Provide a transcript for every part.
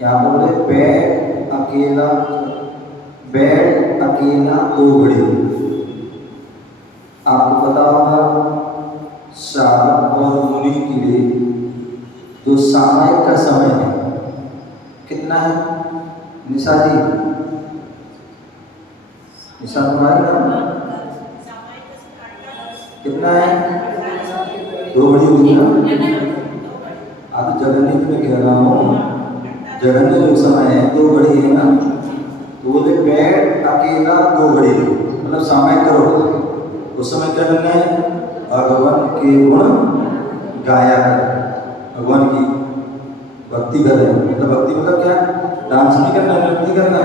यहाँ पर बोले बेड अकेला 2 घड़ी। आपको पता होगा साधक और मुनि के लिए जो सामयिक का समय है कितना है? निशा जी, निशा तुम्हारी नाम कितना है? 2 घड़ी होगी ना? आप जगन्नीत में कह रहा हूँ, जगन्नीत जो समय है 2 घड़ी है ना, तो बोले बेड अकेला 2 घड़ी, मतलब सामयिक करो। उस समय क्या करना है? भगवान के गुण गाया कर, भगवान की भक्ति कर रहे हैं। मतलब भक्ति मतलब क्या? डांस नहीं करना, नृत्य नहीं करना।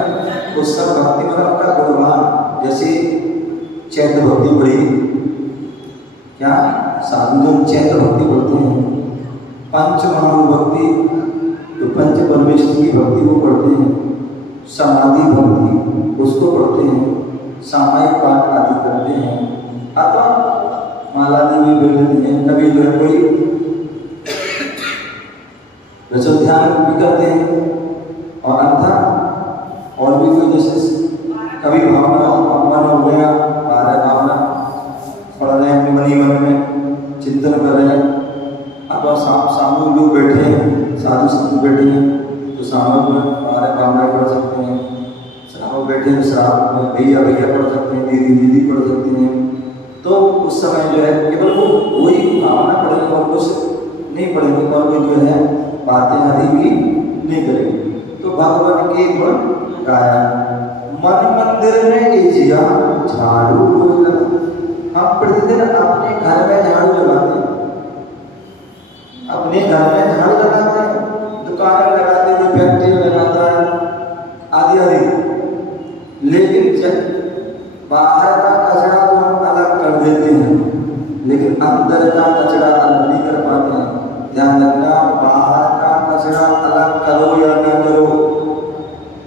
उस समय भक्ति मतलब का गुणगान, जैसे चैत्र भक्ति पढ़ी, क्या साधु जन चैत्र भक्ति पढ़ते हैं, पंच महाभक्ति तो पंच परमेश्वर की भक्ति को पढ़ते हैं, समाधि भक्ति उसको पढ़ते हैं, सामायिक पाठ आदि करते हैं, अथवा माला देवी बोलती है, कभी जो है कोई रसो ध्यान भी करते हैं, और अन्यथा और भी कोई जैसे कभी भावना अपमान हो गया, भावना पढ़ रहे हैं अपने मन में चिंतन कर रहे हैं, अथवा सामूहिक लोग बैठे हैं, साधु संत बैठे हैं तो सामूहिक में हमारे भावनाएं पढ़ सकते हैं, श्रावक बैठे हैं श्रावक में भैया भैया पढ़ सकते हैं, दीदी दीदी पढ़ सकते हैं। तो उस समय जो है केवल वो वही भावना पढ़ेंगे और कुछ नहीं पढ़ेंगे, और कोई जो है बातें आदि भी नहीं करेंगे। तो भगवान के गुण गाया। मन मंदिर में एजिया झाड़ू लगा। हम प्रतिदिन अपने घर में झाड़ू लगाते हैं, अपने घर में झाड़ू लगाते हैं, दुकान में लगाते हैं, फैक्ट्री में लगाता है आदि आदि। लेकिन जब बाहर का कचरा तो हम अलग कर देते हैं, लेकिन अंदर का कचरा अलग नहीं कर पाते हैं। ध्यान रखना, बाहर का कचरा अलग करो या ना करो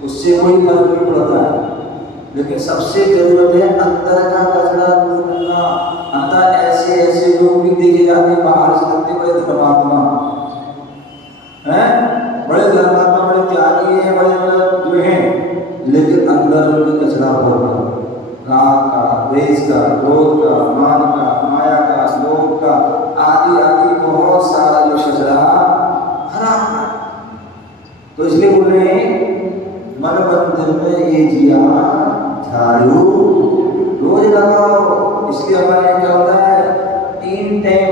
उससे कोई फर्क नहीं पड़ता है, लेकिन सबसे जरूरत है अंदर का कचरा दूर करना। अंदर ऐसे ऐसे लोग भी देखे जाते हैं, बाहर से लगते बड़े धर्मात्मा हैं, बड़े धर्मात्मा, बड़े त्यागी हैं, बड़े बड़े जो हैं, लेकिन अंदर उनके कचरा बहुत है। राग का, द्वेष का, क्रोध का, मान का, माया का, लोभ का आदि आदि बहुत सारा जो कचरा भरा है। तो इसलिए बोल रहे हैं मन मंदिर में ये जिया झाड़ू रोज लगाओ। इसलिए हमारे क्या होता है 3 टाइम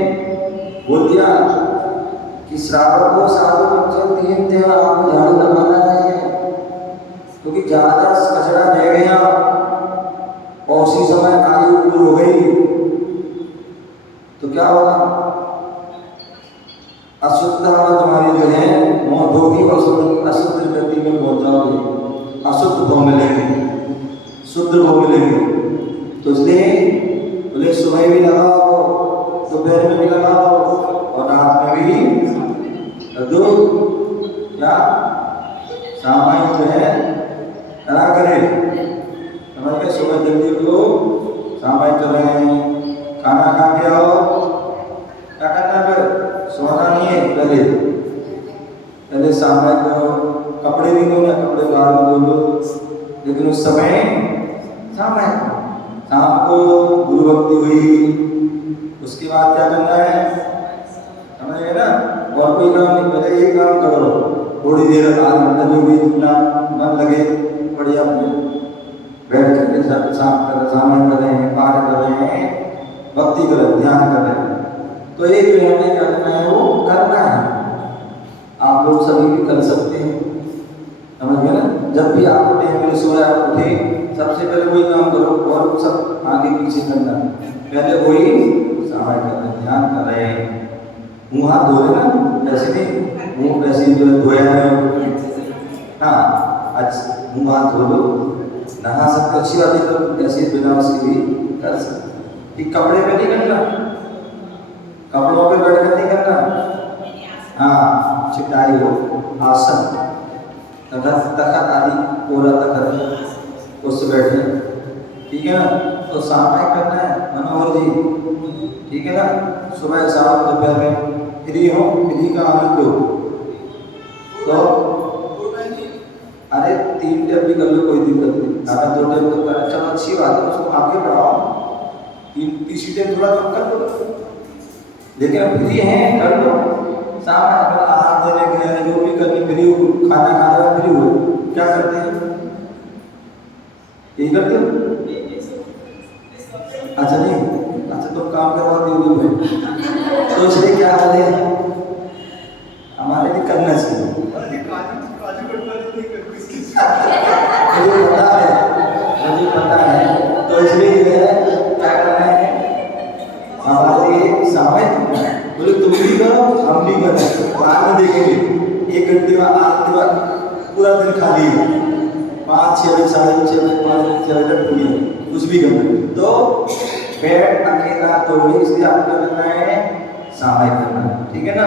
बोल दिया कि श्रावक को साधु पंचम 3 टाइम आपको झाड़ू लगाना है, क्योंकि ज्यादा कचरा रह गया और उसी समय आयु पूरी हो गई तो क्या होगा? अशुद्धता तुम्हारी जो है मौत होगी और अशुद्ध गति में पहुंच जाओगे, अशुद्ध भाव मिलेंगे, शुद्ध भाव मिलेंगे। तो इसलिए बोले सुबह भी लगाओ, दोपहर में भी लगाओ और रात में भी दो क्या सामान्य जो है करा करे। समझ गए? सुबह जल्दी उठो, सामान्य कर रहे हैं, खाना खा के आओ, क्या करना है फिर? सोना नहीं है, पहले सामान्य करो, कपड़े भी धोना, कपड़े बाद में धो लो, लेकिन उस समय सामान्य। शाम को गुरु भक्ति हुई, उसके बाद क्या करना है समझ गए ना? और कोई काम नहीं, पहले ये काम करो, थोड़ी देर आधा घंटा जो भी जितना मन लगे बढ़िया बैठ करके सामान कर रहे हैं, पाठ कर रहे हैं, भक्ति कर रहे हैं, ध्यान कर रहे हैं। तो ये जो हमें क्या करना है वो करना है। आप लोग सभी भी कर सकते हैं, समझ गए ना? जब भी आपको टाइम मिले सोया आप उठे, सबसे पहले वही काम करो और सब आगे पीछे करना है। पहले वही सहाय कर रहे हैं, ध्यान कर रहे हैं, मुँह हाथ धो लेना, ऐसे नहीं मुँह वैसे जो धोया है। हाँ अच्छा, मुँह हाथ धो लो, नहा सकते, अच्छी बात है। तो ऐसे बिना उसके भी कर सकते, कि कपड़े पे नहीं करना, कपड़ों पे बैठकर नहीं करना। हाँ चिटाई हो, आसन, तखत आदि पूरा तखत उससे बैठे, ठीक है ना? तो सामान्य करना है मनोहर जी, ठीक है ना? सुबह शाम दोपहर में फ्री हो, फ्री का आनंद लो। तो अरे 3 टेप भी कर लो, कोई दिक्कत नहीं। अगर 2 टेप तो कर, चलो अच्छी बात है, उसको आगे बढ़ाओ। तीसरी टेप थोड़ा कम कर दो, लेकिन फ्री है कर लो। सामने अगर आहार देने गए हैं, जो भी करनी फ्री हो, खाना खाने का फ्री हो, क्या करते हैं? यही करते हो? अच्छा नहीं, अच्छा तुम काम करवा दोगे तो इसलिए क्या बोले हमारे लिए करना चाहिए। मुझे पता है, तो इसलिए जो है क्या करना है, हमारे लिए समय बोले तुम भी करो हम भी करें, बाद में देखेंगे। 1 घंटे में आधे बाद पूरा दिन खाली है, 5-6 बजे, 6:30 बजे, 5-6 बजे तक पूरी है, कुछ भी करना। तो पेट अकेला तोड़े, इसलिए आपको करना है सामय करना, ठीक है ना।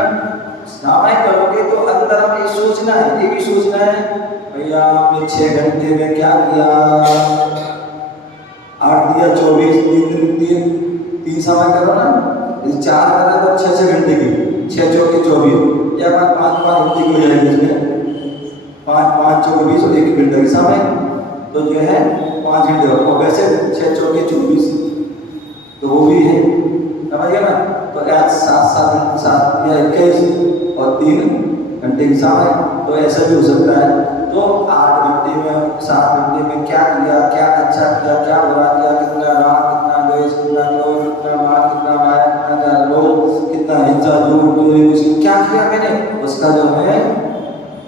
सामय करोगे तो अंदर में सोचना है, ये भी सोचना है भैया आपने 6 घंटे में क्या किया, 8 दिया 24, 3 समय करो ना, 4 करा तो 6 घंटे की, 6 चौके 24, या 5 घंटे की हो जाएगी, इसमें 5 चौके 20 और 1 घंटे का समय, तो जो है 5 घंटे। और वैसे 6 चौके 24 तो वो भी है, समझ गया ना। तो आज 7 या 21 और 3 घंटे की समय, तो ऐसा भी हो सकता है। तो 8 घंटे में, 7 घंटे में क्या किया, क्या अच्छा किया, क्या बुरा किया, कितना राग, कितना द्वेष, कितना क्रोध, कितना मान, कितना माया, कितना लोभ, कितना हिंसा, झूठ, चोरी, कुछ क्या किया मैंने, उसका जो है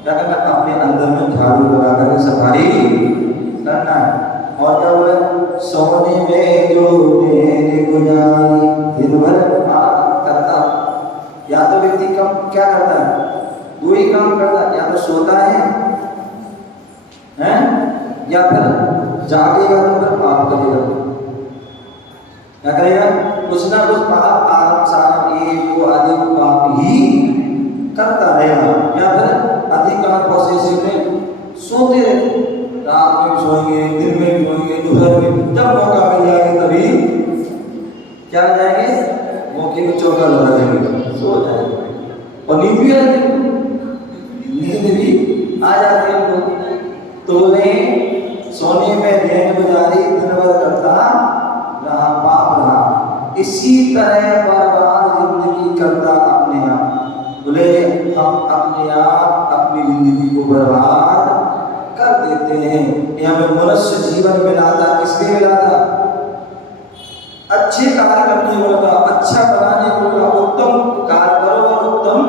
क्या करना, अपने अंदर में झाड़ू लगा कर सफाई करना है। और क्या बोले, सोने में जो नींद गुजारी, दिन भर करता, या तो व्यक्ति कम क्या करता है, 2 ही काम करता है, या तो सोता है, हैं, या फिर जागेगा तो फिर पाप करेगा। क्या करेगा, कुछ ना कुछ पाप, आरम सारम 1 2 आदि पाप ही करता रहेगा, या फिर अधिकांश प्रोसेसिंग में सोते रहे, रात में भी सोएंगे, दिन में भी सोएंगे, दोपहर में, जब मौका मिल जाएगा तभी क्या हो जाएंगे, मौके में चौका लगा देंगे, सो जाएंगे। और नींद भी आ जाती, नींद भी आ जाती है हमको। तो बोले सोने में नींद गुजारी, दिन भर करता रहा, पाप रहा, इसी तरह बर्बाद जिंदगी करता अपने आप। बोले हम अपने आप अपनी जिंदगी को बर्बाद कर देते हैं। यहाँ पे मनुष्य जीवन मिला था, किसके मिला था, अच्छे कार्य करने को लगा, अच्छा बनाने को लगा, उत्तम कार्य करो और उत्तम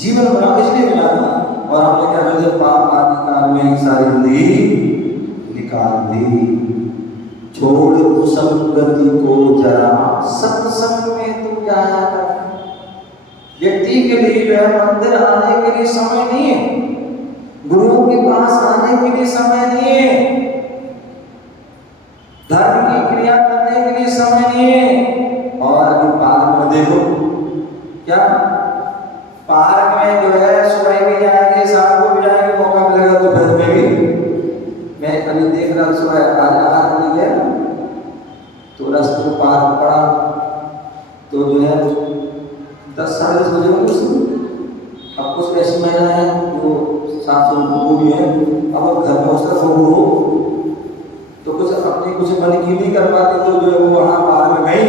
जीवन बनाओ, इसलिए मिला था। और हमने क्या कर दिया, पाप आदि कार्य में सारी जिंदगी निकाल दी। छोड़ संगति को जरा, सत्संग में तू जाया कर। व्यक्ति के लिए मंदिर आने के लिए समय नहीं है, गुरुओं के पास आने के लिए समय नहीं है, धर्म की क्रिया करने के लिए समय नहीं है। और अभी पार्क में देखो, क्या पार्क में जो है सुबह भी जाएंगे, शाम को भी जाएंगे, मौका मिलेगा तो घर में भी। मैं कभी देख रहा सुबह आज गया तो रास्ते में पार्क पड़ा, तो जो है 10 साढ़े 10 बजे अब कुछ ऐसी महिला है जो 700 रुपये भी है, अब घर में उसका हो तो कुछ अपनी कुछ मन की नहीं कर पाते, तो जो है वो वहाँ बाहर में गई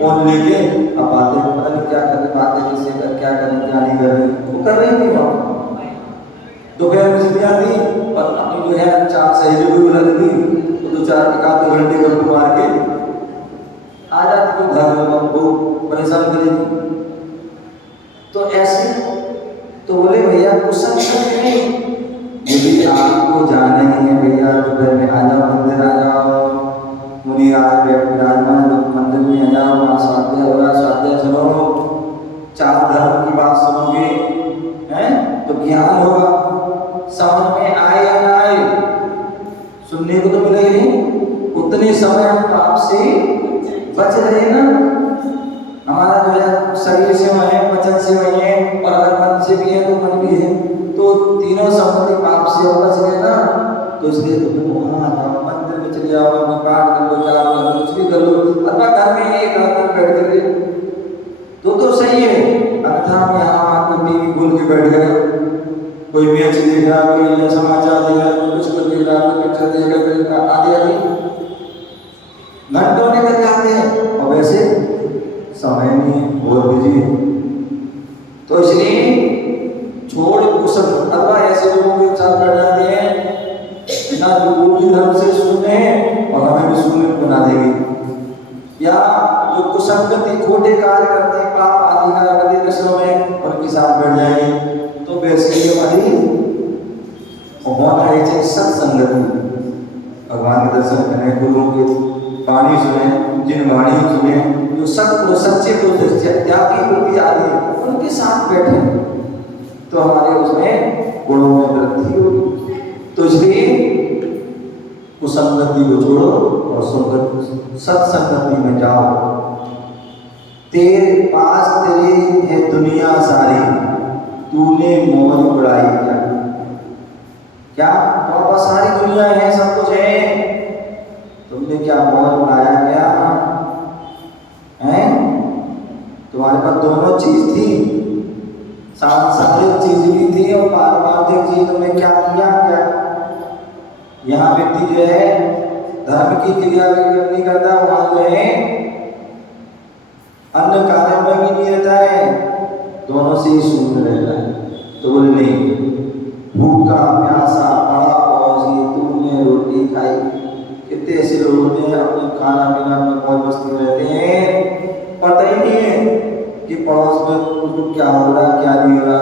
फोन लेके, अब बातें पता नहीं क्या कर रहे, बातें किससे कर, क्या कर रहे क्या नहीं कर रहे, वो कर रही थी वहाँ। दोपहर में चली जाती और अपनी जो है 4 सहेली को बुला देती, तो 2-4 घंटे गप्पू मार के आ जाती, तो घर में वो परेशान करेगी। तो ऐसे तो बोले भैया कुछ संस्कृत नहीं, यदि आपको जाना ही है भैया तो घर में आ जाओ, मंदिर आ जाओ, मुनि आज विराजमान मंदिर में आ जाओ, वहाँ स्वाध्याय हो रहा, स्वाध्याय सुनो, 4 धर्म की बात सुनोगे, हैं तो ज्ञान होगा, समझ में आए या ना आए, सुनने को तो मिलेगा नहीं। उतने समय हम पाप से बच रहे ना, हमारा जो है शरीर से वही है, वचन से वही है, और अगर मन से भी है तो मन भी है, तो तीनों संबंधी पाप से बच गए ना। तो इसलिए तो वहाँ मंदिर में चले जाओ, पाठ कर लो, जाप कर लो, कुछ भी कर लो, अथवा घर में एक रात में बैठ कर तो सही है। अन्यथा हम यहाँ आकर टीवी खोल के बैठ गए कोई मैच देख रहा, कोई समाचार देख रहा, कोई कुछ कर देख रहा, कोई पिक्चर देख रहा, कोई आदि आदि घंटों निकल जाते हैं और वैसे समय नहीं है, बहुत बिजी है। तो इसलिए छोड़ कुशल अथवा ऐसे लोगों के साथ बैठ जाते हैं बिना गुरु धर्म से सुनने और हमें भी सुनने बना देंगे, या जो कुसंगति खोटे कार्य करते हैं, पाप आदि कार्य करते हैं नशों में, उनके साथ बैठ जाएंगे। तो वैसे ही हमारी होना है सत्संगति, भगवान के दर्शन करें, गुरुओं के वाणी सुने, जिन वाणी सुने जो सत्य सच्चे त्यागी वृत्ति आदि उनके साथ बैठे तो हमारे उसमें गुणों में वृद्धि होगी। तो इसलिए कुसंगति को छोड़ो और सत्संगति में जाओ। तेरे पास तेरी है दुनिया सारी, तूने मौज उड़ाई क्या? क्या तुम्हारे पास सारी दुनिया है, सब कुछ है, तुमने क्या मौज उड़ाया क्या है? तुम्हारे पास दोनों चीज थी, सांसारिक चीज भी थी और पारमार्थिक चीज, तुमने क्या किया? क्या यहाँ व्यक्ति जो है धर्म की क्रिया भी नहीं करता, वहां जो है अन्य कार्य में भी नहीं रहता है, दोनों से ही शून्य रहता है। तो बोले नहीं, भूखा प्यासा पड़ा पड़ोसी तुमने रोटी खाई। कितने ऐसे लोग होते हैं अपने खाना पीना में बहुत मस्ती रहते हैं, पता ही नहीं है कि पड़ोस में उसको क्या हो रहा क्या नहीं हो रहा,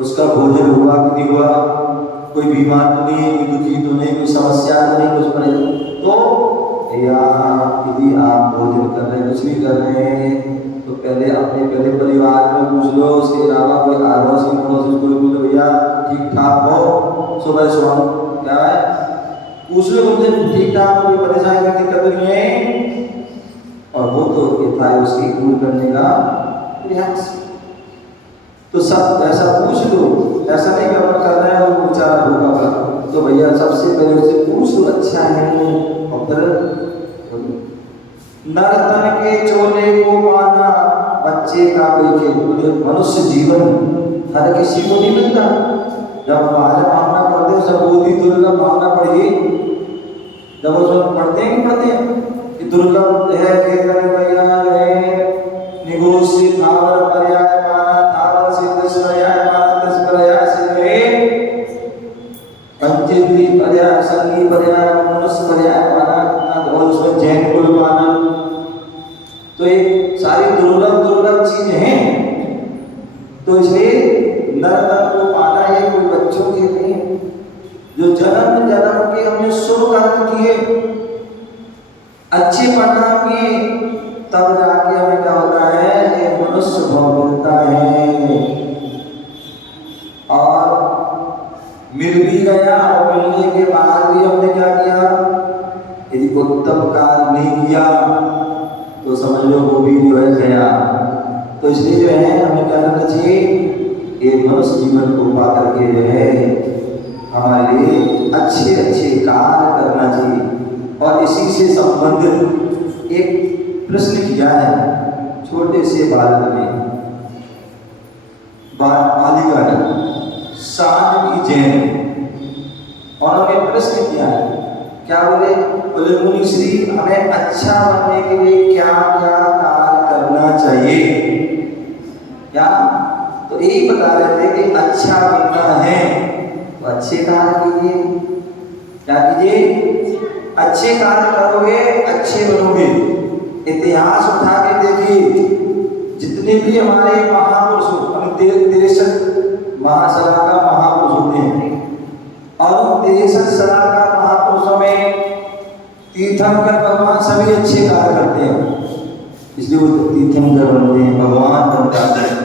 उसका भोजन हुआ कि नहीं हुआ, कोई बीमार तो नहीं है, कोई दुखी तो नहीं, कोई समस्या तो नहीं, कुछ पड़े। तो यदि आप भोजन कर रहे हैं, कुछ भी कर रहे हैं, तो पहले परिवार में पूछ लो, उसके अलावा कोई आड़ोसी पड़ोसी कोई बोले भैया ठीक ठाक हो, सुबह शाम क्या है पूछ लो तुमसे ठीक ठाक, कोई परेशानी की दिक्कत नहीं है, और वो तो था उसकी दूर करने का प्रयास। तो सब ऐसा पूछ लो, ऐसा नहीं कि कर रहे हैं वो बेचारा भूखा पड़ा, तो भैया सबसे पहले उससे पूछ लो अच्छा है, और फिर नर्तन के चोले को पाना बच्चे का कोई खेल। मनुष्य जीवन हर किसी को नहीं मिलता, जब बाहर मांगना पड़ते सब बोधी दुर्लभ मांगना पड़ेगी, जब उसमें पढ़ते हैं कि दुर्लभ है भैया निगोसी थावर पर्याय पाना, थावर से दस पर्याय पाना, 10 पर्याय से रहे पंचेंद्री पर्याय, संगी पर्याय, मनुष्य पर्याय पाना, और उसमें जैन कुल पाना। तो ये सारी दुर्लभ चीजें हैं। तो इसलिए नर को पाना ये कोई बच्चों के नहीं, जो जन्म के हमने शुभ कर्म किए, अच्छे परिणाम किए, तब जाके हमें क्या होता है, ये मनुष्य भाव मिलता है। और मिल भी गया, और मिलने के बाद भी हमने क्या किया, यदि उत्तम कार्य नहीं किया तो समझ लो वो भी जो है गया। तो इसलिए जो है हमें क्या करना चाहिए, ये मनुष्य जीवन को पा करके जो है हमारे लिए अच्छे कार्य करना चाहिए। और इसी से संबंधित एक प्रश्न किया है छोटे से बालक ने, बालिका ने, साध्वी जैन, और उन्होंने प्रश्न किया है, क्या बोले मुनि श्री हमें अच्छा बनने के लिए क्या क्या कार्य करना चाहिए? क्या तो यही बता रहे थे कि अच्छा बनना है तो अच्छे कार्य कीजिए। क्या कीजिए? अच्छे कार्य करोगे अच्छे बनोगे। इतिहास उठा के देखिए, जितने भी हमारे महापुरुष 63 महासभा का महापुरुष होते हैं, और 63 सलाह का महापुरुषों में तीर्थंकर भगवान सभी अच्छे कार्य करते हैं, इसलिए वो तीर्थंकर बनते हैं, भगवान बन जाते हैं।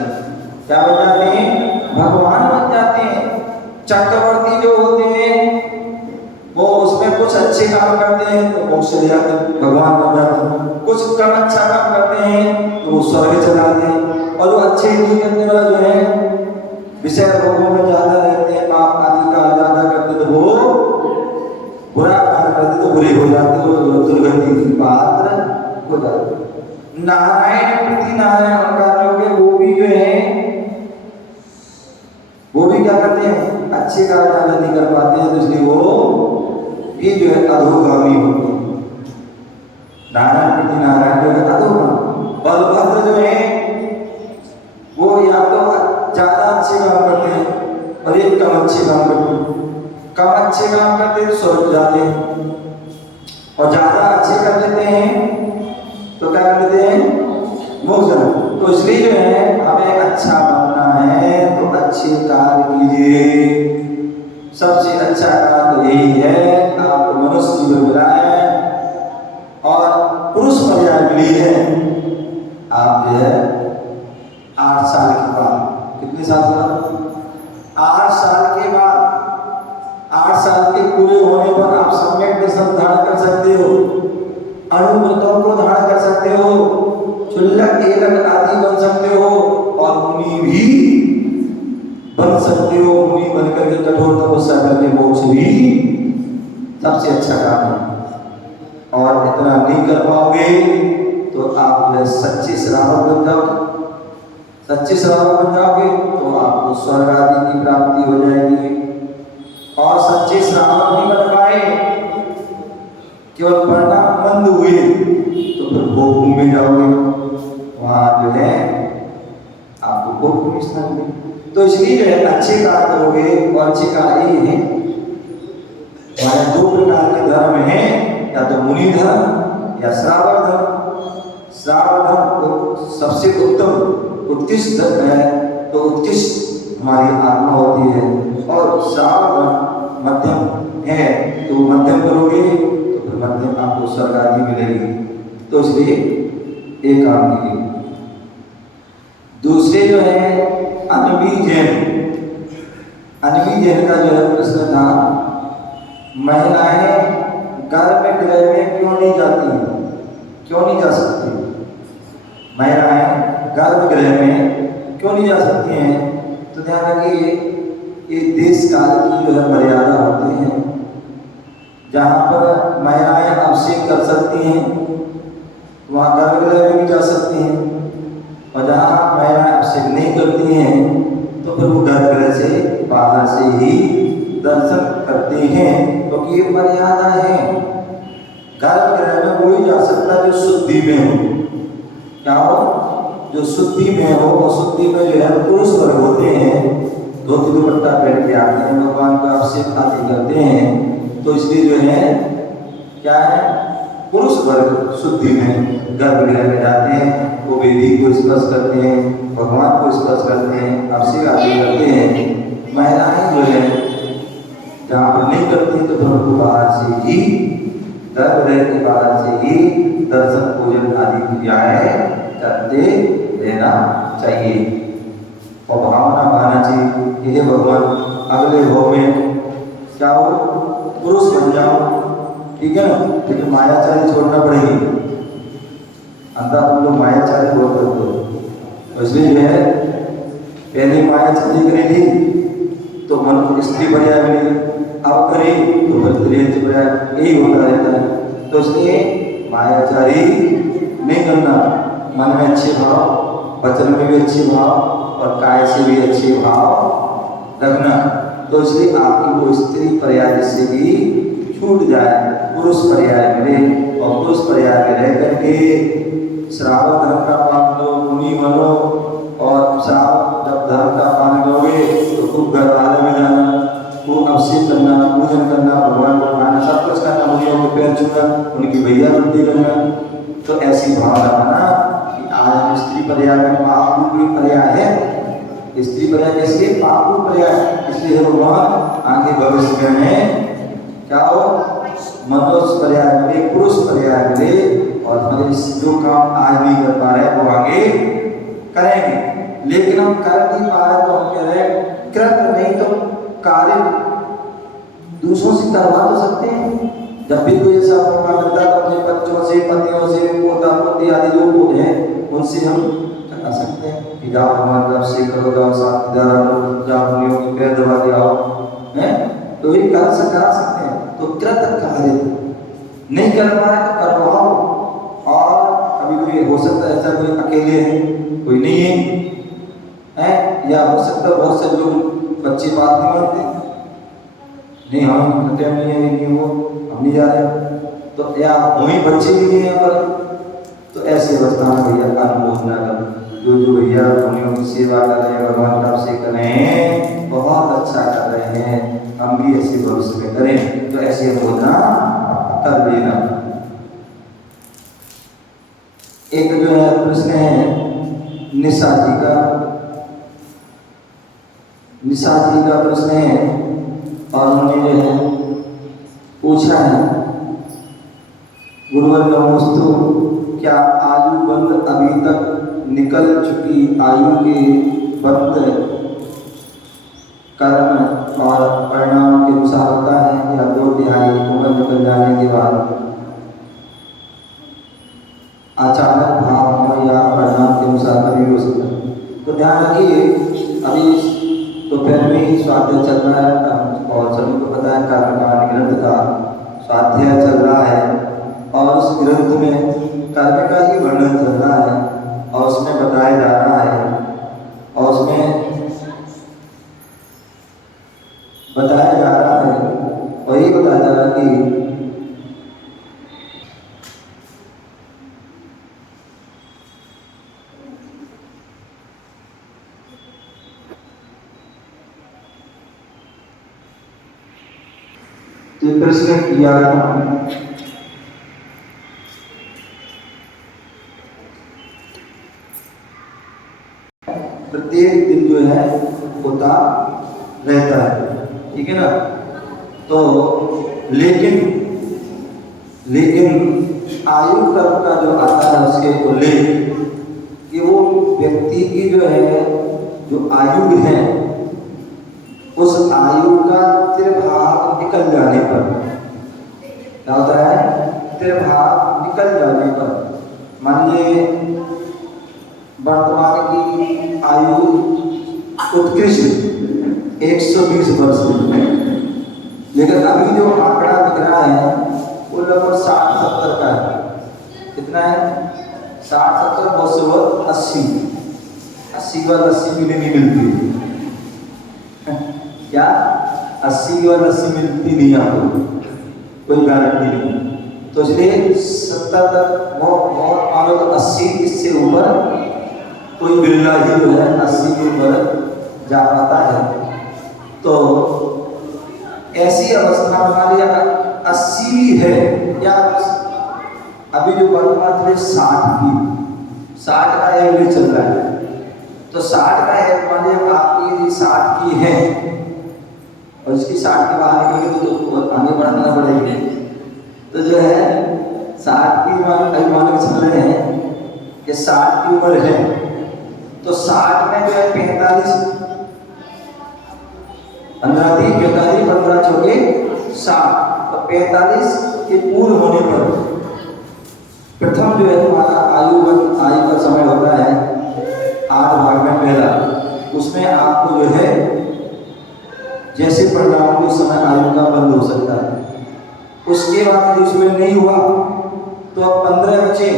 क्या बन जाते हैं? भगवान बन जाते हैं। चक्रवर्ती जो होते हैं वो उसमें कुछ अच्छे काम करते हैं तो मोक्ष ले जाते हैं, भगवान बन जाते हैं। कुछ कम अच्छा काम करते हैं तो वो स्वर्ग चलाते हैं। और जो अच्छे नहीं करने वाला जो है, विषय भोगों में ज्यादा रहते हैं, पाप आदि का ज्यादा करते तो वो बुरा कार्य करते तो बुरे हो जाते, वो दुर्गति की पात्र हो जाते। नारायण प्रति नारायण कार्यों के वो भी जो है वो भी क्या करते हैं, कार्य नहीं कर पाते हैं, तो इसलिए वो ये जो है अधोगामी होते हैं। नारायण प्रति नारायण जो है अधोगामी। बलभद्र जो है वो या तो ज्यादा अच्छे काम करते हैं और एक कम अच्छे काम करते हैं। कम अच्छे काम करते हैं तो स्वर्ग जाते हैं, और ज्यादा अच्छे कर लेते हैं तो क्या कर लेते हैं, मोक्ष जाते। तो इसलिए जो है हमें अच्छा बनना है तो अच्छे कार्य कीजिए। सबसे अच्छा कार्य तो यही है, आपको मनुष्य जीवन मिला है और पुरुष पर्याय मिली है। आप जो है 8 साल के बाद, कितने साल से, 8 साल के बाद, 8 साल के पूरे होने पर आप सम्यक दर्शन धारण कर सकते हो, अणुव्रतों को धारण कर सकते हो, चुल्लक एलक आदि बन सकते हो, और मुनि भी बन सकते हो। मुनि बनकर के कठोर तपस्या करके मोक्ष भी सबसे अच्छा काम है। और इतना नहीं कर पाओगे तो आप सच्चे श्रावक बन जाओगे। सच्चे श्रावक बन जाओगे तो आपको स्वर्ग आदि की प्राप्ति हो जाएगी। और सच्चे श्रावक नहीं बन पाए, केवल परिणाम मंद हुए, तो फिर भोग में जाओगे, वहां जो है आपको भोग में स्थान मिलेगा। तो इसलिए जो है अच्छे कार्य करोगे, और अच्छे कार्य ये है, हमारे 2 प्रकार के धर्म हैं, या तो मुनि धर्म या श्रावक धर्म। श्रावक धर्म तो सबसे उत्तम उत्कृष्ट धर्म है, तो उत्कृष्ट हमारी आत्मा होती है, और श्रावक मध्यम है, तो मध्यम करोगे तो फिर मध्यम आपको स्वर्ग आदि मिलेगी। तो इसलिए एक काम कीजिए। दूसरे जो है अनवी जैन, अनवी जैन का जो है प्रश्न था, महिलाएं गर्भ गृह में क्यों नहीं जाती हैं, क्यों नहीं जा सकती? महिलाएं गर्भ गृह में क्यों नहीं जा सकती हैं? तो ध्यान रखिए, ये देश काल की जो है मर्यादा होती है। जहाँ पर महिलाएं अभिषेक कर सकती हैं वहाँ गर्भगृह में भी जा सकती हैं, और जहाँ महिलाएं अभिषेक नहीं करती हैं तो फिर वो गर्भगृह से बाहर से ही दर्शन करते हैं, क्योंकि ये मर्यादा है। गर्भगृह में वही जा सकता जो शुद्धि में हो। क्या हो? जो शुद्धि में हो। और शुद्धि में जो है पुरुष वर्ग होते हैं, धोती दुपट्टा पहन के आते हैं, भगवान का अभिषेक आदि करते हैं। तो इसलिए जो है क्या है, पुरुष वर्ग शुद्धि में गर्भगृह में जाते हैं, वो वेदी को स्पर्श करते हैं, भगवान को स्पर्श करते हैं, अभिषेक आदि करते हैं। महिलाएं जो है जहाँ पर नहीं करती तो फिर उनको बाहर से ही, गर्भगृह के बाहर से ही दर्शन पूजन आदि क्रियाएं करते रहना चाहिए। और भावना मानना चाहिए कि हे भगवान अगले भोग में क्या हो, पुरुष बन जाओ, ठीक है ना। लेकिन मायाचारी छोड़ना पड़ेगी, अंधा तुम लोग मायाचारी बहुत करते हो। इसलिए जो है पहले मायाचारी करेगी तो मन को स्त्री पर्याय मिलेगी, अब करी तो फिर त्रियंच पर्याय, यही होता रहता है। तो इसलिए मायाचारी नहीं करना, मन में अच्छे भाव, वचन में भी अच्छे भाव, और काय से भी अच्छे भाव रखना। तो इसलिए आपकी वो स्त्री पर्याय से भी छूट जाए, पुरुष पर्याय मिले, और पुरुष पर्याय में रह करके श्रावक धर्म का पालन लो, मुनि बनो। और श्रावक जब धर्म का पालन करोगे तो खूब गर्भालय में जाना, खूब अभिषेक करना, पूजन करना, भगवान को खाना, सब कुछ करना, मुनियों के पैर छूना, उनकी भैया वृद्धि करना। तो ऐसी भावना बना कि आज हम स्त्री पर्याय में, पाप रूपी पर्याय है, स्त्री पर्याय कैसे पाप रूप पर्याय, इसलिए भगवान आगे भविष्य में क्या हो, मनुष्य पर्याय मिले, पुरुष पर्याय मिले, और हमारे जो काम आज नहीं कर पा रहे वो आगे करेंगे। लेकिन हम कर नहीं पा रहे तो हम कह रहे हैं कृत नहीं तो कार्य दूसरों से करवा तो सकते हैं। जब भी कोई ऐसा मौका मिलता है तो अपने बच्चों से, पतियों से, पोता पोती आदि जो लोग हैं उनसे हम करा सकते हैं कि जाओ हमारे तरफ से करो, जाओ साथ जाओ, मुनियों के पैर दबा के आओ, हैं, तो ये करा सकते हैं। तो कृत कार्य नहीं कर पा रहे तो करवाओ। और अभी कोई हो सकता है ऐसा कोई अकेले है, कोई नहीं है, या हो सकता है बहुत से लोग बच्चे बात नहीं मानते, नहीं हम टाइम नहीं है, नहीं वो हम नहीं जा रहे, तो या वहीं बच्चे भी नहीं यहाँ पर, तो ऐसी अवस्था में भैया अनुमोदना कर, जो भैया मुनियों की सेवा कर रहे हैं, भगवान का अभिषेक कर रहे हैं, बहुत अच्छा कर रहे हैं, हम भी ऐसे भविष्य में करें, तो ऐसी अनुमोदना कर लेना। एक जो है प्रश्न है निशा जी का, निशा जी का प्रश्न है और उन्होंने जो है पूछा है, गुरुवर नमोस्तु, क्या आयु बंद अभी तक निकल चुकी आयु के बंद कर्म और परिणाम के अनुसार होता है, या 2 तिहाई उम्र निकल जाने के बाद अचानक भाव हो या परिणाम के अनुसार कभी हो सकता है? तो ध्यान रखिए, अभी दोपहर में ही स्वाध्याय चल रहा है और सभी को पता है कर्मकांड ग्रंथ का स्वाध्याय चल रहा है, और उस ग्रंथ में कर्म का ही वर्णन चल रहा है और उसमें बताया जा रहा है, और उसमें बताया जा रहा है और ये बताया जा रहा है कि तो प्रश्न किया प्रत्येक दिन जो है होता रहता है, ठीक है ना। तो लेकिन आयु कर्म का जो आता है उसके उल्लेख कि वो व्यक्ति की जो है जो आयु है उस आयु का त्रिभाग निकल जाने पर क्या होता है, त्रिभाग निकल जाने पर, मानिए वर्तमान की आयु उत्कृष्ट 120 वर्ष है, लेकिन अभी जो आंकड़ा दिख रहा है वो लगभग 60-70 का है। कितना है? 60-70, बहुत से बहुत 80 की बात 80 मिलने नहीं मिलती क्या 80 की बात 80 मिलती नहीं आपको, कोई गारंटी नहीं। तो इसलिए 70 तक बहुत मानो तो 80, इससे ऊपर कोई बिरला ही जो है 80 के ऊपर जा पाता है। तो ऐसी अवस्था में हमारी अगर 80 भी है, या अभी जो वर्तमान थे 60 का एवरेज चल रहा है, तो 60 का एवरेज मानिए आपकी 60 की है और इसकी 60 के बाहर निकलेगी तो आगे बढ़ाना पड़ेगी, तो जो है 60 की मान के चल रहे हैं कि 60 की उम्र है, तो 60 में जो है 45 15 चौके 60, तो 45 के पूर्ण होने पर प्रथम जो है तुम्हारा आयु का समय होता है 8 भाग में पहला, उसमें आपको जो है जैसे परिणाम उस समय आयु का बंद हो सकता है। उसके बाद यदि उसमें नहीं हुआ तो अब 15 बचे,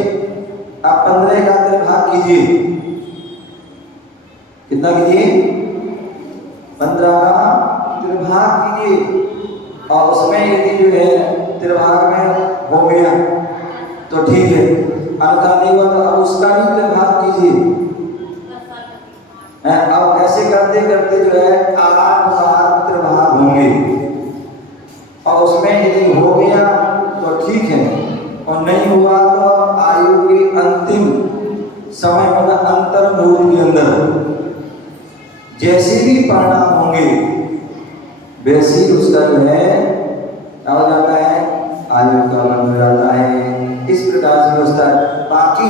आप 15 का त्रिभाग कीजिए, कितना कीजिए? 15 का त्रिभाग कीजिए, और उसमें यदि जो है त्रिभाग में हो गया तो ठीक है, अन्यथा नहीं हुआ तो अब उसका भी त्रिभाग कीजिए। अब ऐसे करते करते जो है 8 बार त्रिभाग होंगे, और उसमें यदि हो गया तो ठीक है, और नहीं हुआ तो आयु के अंतिम समय मतलब अंतर मुहूर्त के अंदर जैसे भी परिणाम होंगे वैसे ही उसका जो है क्या हो जाता है, आयु का बंद हो जाता है। इस प्रकार से व्यवस्था है। बाकी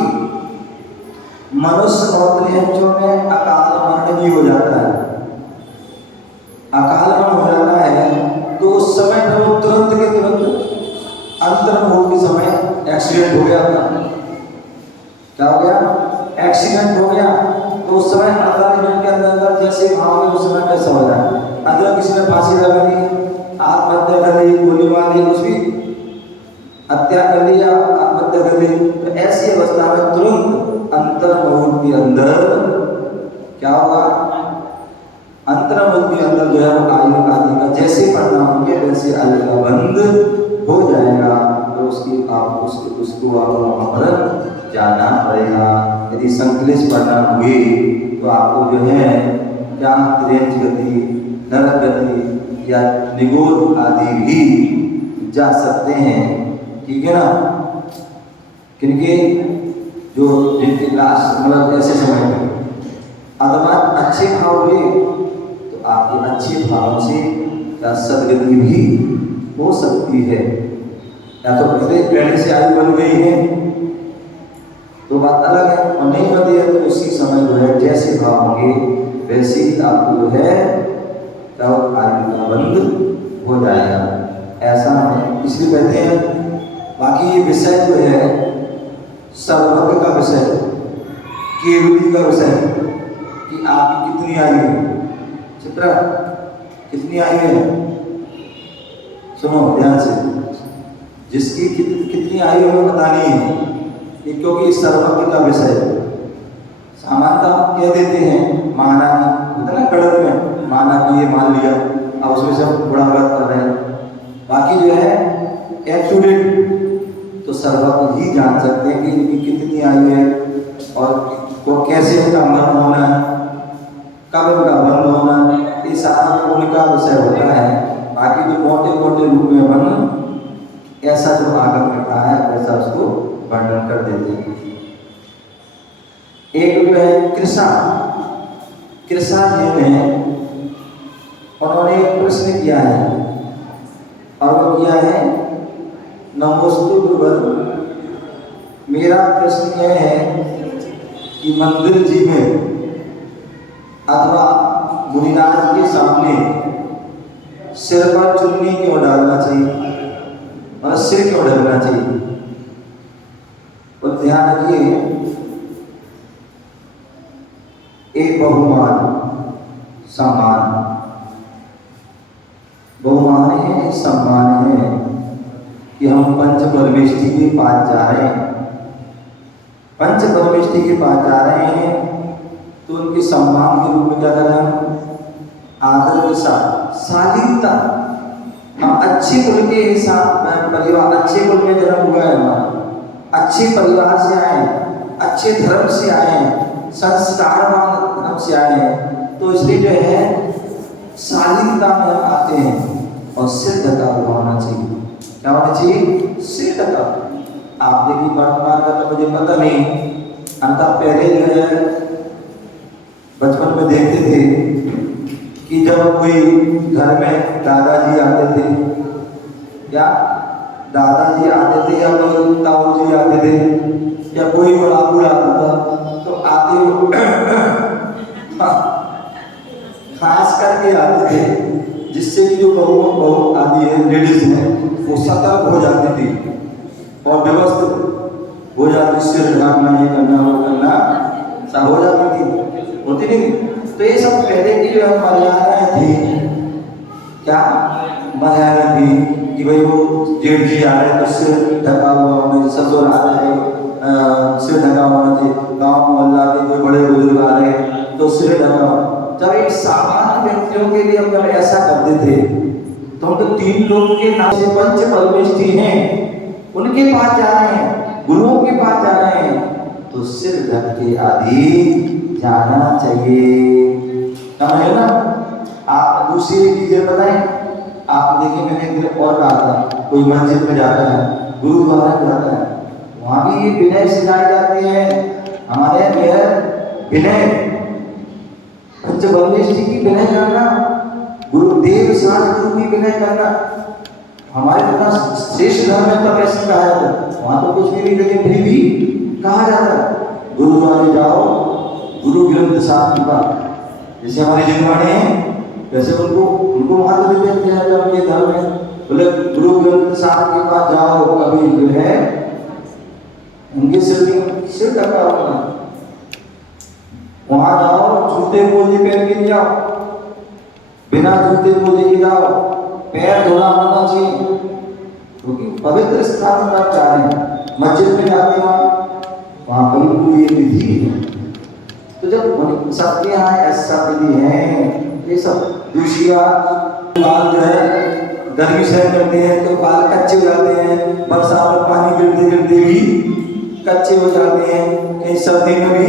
मनुष्य और त्रियंचों में अकाल मरण भी हो जाता है, अकाल मरण हो जाता है तो उस समय पर वो तुरंत के तुरंत अंतर मुहूर्त के समय एक्सीडेंट हो गया था, क्या हो गया? एक्सीडेंट हो गया, तो उस समय 15 मिनट के अंदर जैसे भाव में उस समय कैसा हो जाए, अगर किसी ने फांसी लगा ली, आत्महत्या कर ली, गोली मार ली, कुछ भी हत्या कर ली या आत्महत्या कर ली, तो ऐसी अवस्था में तुरंत अंतर मुहूर्त के अंदर क्या होगा? अंतर्मुख के अंदर जो है वो आयु आदि का जैसे पढ़ना होंगे वैसे आयु का बंद हो जाएगा। तो उसको आपको वहाँ पर जाना पड़ेगा। यदि संकलिश पढ़ना हुए तो आपको जो है क्या त्रेंच गति, नरक गति या निगोद आदि भी जा सकते हैं। ठीक है ना। क्योंकि जो जिनके लास्ट मतलब ऐसे समय में अथवा अच्छे भाव हुए तो आपके अच्छे भाव से या सदगति भी हो सकती है। या तो पहले से आयु बन गई है तो बात अलग है, और नहीं बनी है तो उसी समय जो है जैसे भाव होंगे वैसे ही आपको जो है तब आयु का बंद हो जाएगा। ऐसा है, इसलिए कहते हैं। बाकी ये विषय जो है सर्वज्ञ का विषय, केवली का विषय कि आपकी कितनी आयु है। चित्रा कितनी आयु है, सुनो ध्यान से। जिसकी कितनी आयु है बतानी है, क्योंकि सर्वज्ञ का विषय सामान्यतः कह देते हैं माना कि होता ना गणित में माना कि ये मान लिया, अब उसमें से हम बड़ा गलत कर रहे हैं। बाकी जो है एक्चुअली तो सर्वज्ञ ही जान सकते हैं कि इनकी कितनी आयु है और वो कैसे उनका मरण होना है, कब उनका बंद होना है, ये सारा उनका विषय होता है। बाकी जो मोटे मोटे रूप में वर्णन ऐसा जो आगम में कहा है वैसा उसको वर्णन कर देते हैं। एक जो है कृषा जी ने उन्होंने एक प्रश्न किया है और वो किया है नमोस्तु गुरुवर। मेरा प्रश्न यह है कि मंदिर जी में अथवा मुनिराज के सामने सिर पर चुन्नी क्यों डालना चाहिए और सिर क्यों ढकना चाहिए। और ध्यान रखिए, एक बहुमान है, सम्मान है कि हम पंच परमेष्टि के पास जा रहे हैं। पंच परमेष्टि के पास जा रहे हैं तो उनके सम्मान के रूप में क्या कर रहे हैं, आदर के साथ शालीनता। हम अच्छे कुल के हिसाब परिवार, अच्छे कुल में जन्म हुआ है हमारा, अच्छे परिवार से आए, अच्छे धर्म से आए, संस्कारवान धर्म से आए हैं, तो इसलिए जो है शालीनता में हम आते हैं और सिर ढका हुआ होना चाहिए। क्या होना चाहिए, सिर ढका। आप देखिए वर्तमान का तो मुझे पता नहीं, अंततः पहले जो है बचपन में देखते थे कि जब कोई घर में दादाजी आते थे, या दादाजी आते थे या कोई ताऊ जी आते थे या कोई बड़ा बूढ़ा आता था तो आते खास करके आते थे, जिससे कि जो बहू आदि है लेडीज है वो सतर्क हो जाती थी और व्यवस्थित हो जाती, सिर ढाकना, ये करना वो करना सब हो जाती थी, होती नहीं। तो ये सब पहले की जो मर्यादाएं थी, क्या मर्यादा थी कि भाई वो जेठ जी आ रहे तो सिर ढका हुआ होना, ससुर आ रहे सिर ढका होना चाहिए, गाँव मोहल्ला के कोई बड़े बुजुर्ग आ रहे तो सिर ढका। जब एक सामान्य व्यक्तियों के लिए हम जब ऐसा करते थे तो हम तो 3 लोगों के नाम से पंच परमेष्टि हैं, उनके पास जा रहे हैं, गुरुओं के पास जा रहे हैं, तो सिर ढक के आदि जाना चाहिए। समझे ना। आप दूसरी चीजें बताएं। आप देखिए मैंने एक दिन और कहा था, कोई मस्जिद में जाता है, गुरुद्वारा में जाता है, वहां भी ये विनय सिखाई जाती है। हमारे यहाँ विनय, पंच परमेष्टि की विनय करना, गुरुदेव साथ गुरु की विनय करना, हमारे पास श्रेष्ठ धर्म में तो ऐसे कहा जाता है। वहां तो कुछ भी नहीं, लेकिन फिर भी कहा जाता है गुरुद्वारे जाओ, गुरु ग्रंथ साहब की बात, जैसे हमारे जिनवाड़े हैं वैसे उनको वहां तो भी दिया जाता है, ये धर्म है। बोले गुरु ग्रंथ साहब के पास जाओ, कभी जो है उनके सिर ढका होना, वहां जाओ जूते मोजे पहन के जाओ, बिना जूते मोजे के जाओ, पैर धोना होना चाहिए, क्योंकि पवित्र स्थान पर जा रहे हैं, मस्जिद में जाते हैं वहां बिल्कुल ये विधि है। तो जब सबके यहाँ ऐसा विधि है ये सब। दूसरी बात, बाल जो है गर्मी सहन करते हैं तो बाल कच्चे हो जाते हैं, बरसात में पानी गिरते गिरते भी कच्चे हो जाते हैं, कहीं सर्दी में भी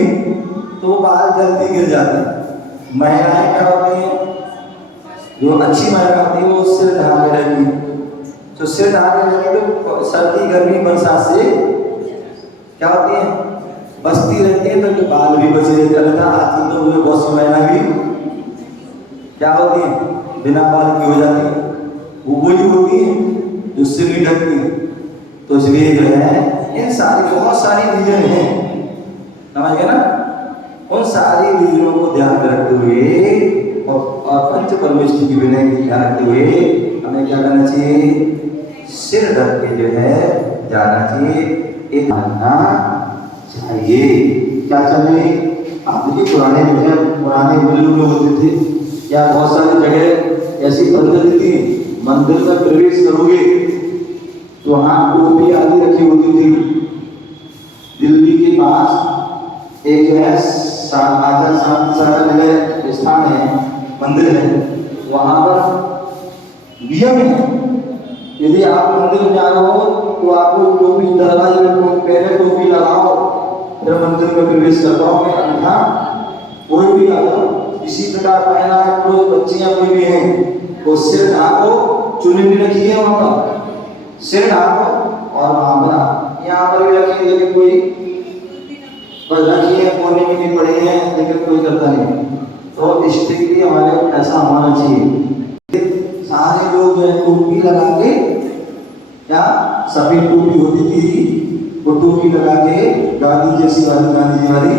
तो बाल जल्दी गिर जाते हैं। महिलाएं क्या होती हैं, जो अच्छी महिला होती है वो सिर ढका के रहती है, तो सिर ढका के रहती तो सर्दी गर्मी बरसात से क्या होती है, बचती रहती है, तो बाल भी बचे रहता रहता। आजकल तो मुझे बहुत सी महिला भी क्या होती है, बिना बाल की हो जाती है, वो वही होती है जो सिर नहीं ढकती है। तो इसलिए जो है इन सारी बहुत सारी रीजन है, समझ गए ना, उन सारी रीजनों को ध्यान में रखते हुए और पंच परमेश्वर की विनय की ध्यान रखते हुए हमें क्या करना चाहिए, सिर ढक के जो है जाना चाहिए, एक मानना चाहिए। क्या चाहिए, आप देखिए पुराने जो है पुराने बुजुर्ग लोग होते थे, या बहुत सारी जगह ऐसी पद्धति थी, मंदिर में प्रवेश करोगे तो वहाँ टोपी आदि रखी होती थी। दिल्ली के पास एक है आजा जगह स्थान है, मंदिर है, वहाँ पर नियम है, यदि आप मंदिर में जा रहे हो तो आपको टोपी दरवाजे में पहले टोपी लगाओ फिर मंदिर में प्रवेश कर पाओगे, अन्यथा कोई भी आ जाओ। इसी प्रकार पहला है, जो बच्चियां कोई भी हैं वो सिर ढाको, चुन्नी भी रखी है वहाँ पर, सिर ढाको और वहाँ पर यहाँ पर भी रखी है, लेकिन कोई रखी है, कोने में नहीं पड़ी है, लेकिन कोई करता नहीं। तो स्ट्रिक्टली हमारे ऐसा होना चाहिए। सारे लोग जो है टोपी लगा के, क्या सफेद टोपी होती थी, वो टोपी लगा के गांधी जैसी वाली, गांधी जी वाली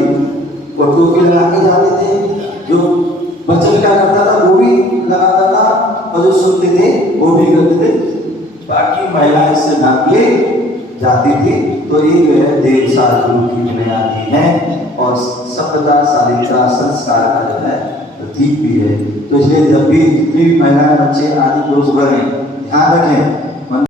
वो टोपी लगा के जाते थे। जो बच्चे क्या करता था वो भी लगाता था, और जो सुनते थे वो भी करते थे, बाकी महिलाएं इससे ढक के जाती थी। तो ये जो है देव शास्त्रों की बुनियादी है और सभ्यता, शालीनता, संस्कार का जो है प्रतीक भी है। तो इसलिए जब भी जितनी भी महिलाएं, बच्चे आदि पुरुष बने, ध्यान रखें